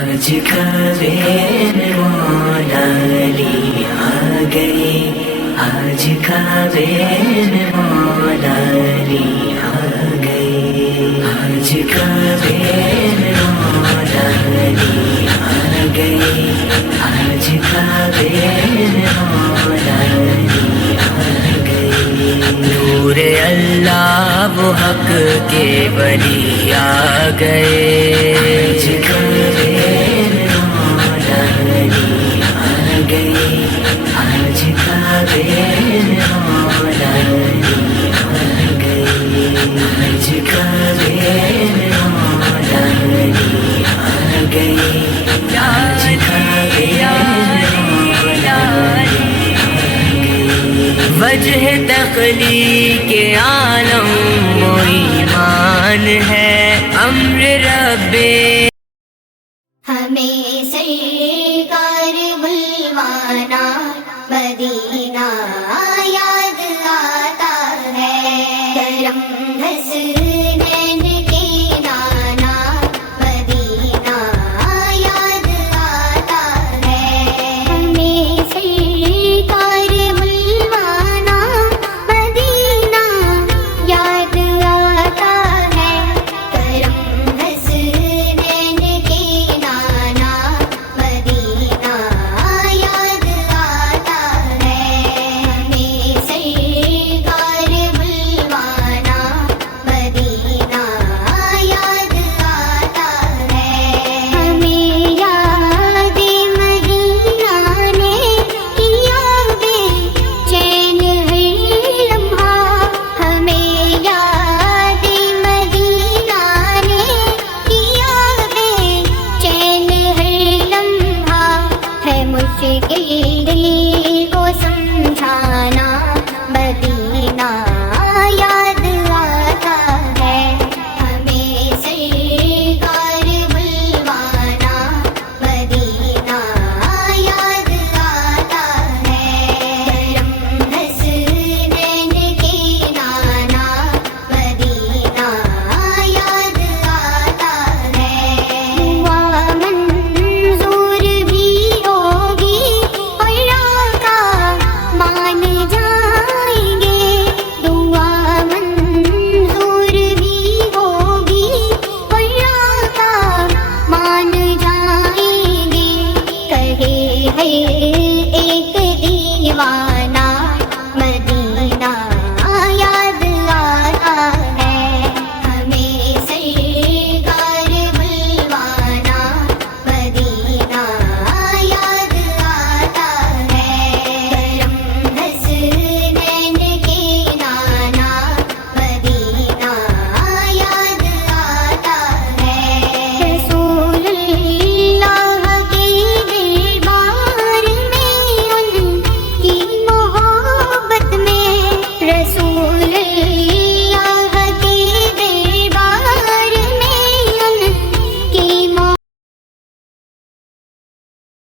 آج کعبے میں مولا علی آ گئے، آج کعبے میں مولا علی آ گئے، آج کعبے میں مولا علی آ گئے، آج کعبے میں مولا علی آ گئے۔ نور اللہ وہ حق کے ولی آ گئے، آج کعبے میں مولا علی آ گئے، آج کعبے میں مولا علی آ گئے، آج کعبے میں مولا علی آ گئے، آج کعبے میں مولا علی آ گئے۔ وجہ تخلیق عالم وہ ایمان ہے، امر رب ہمیں سرکار بلوانا مدینہ یاد آتا ہے، کرم حسرت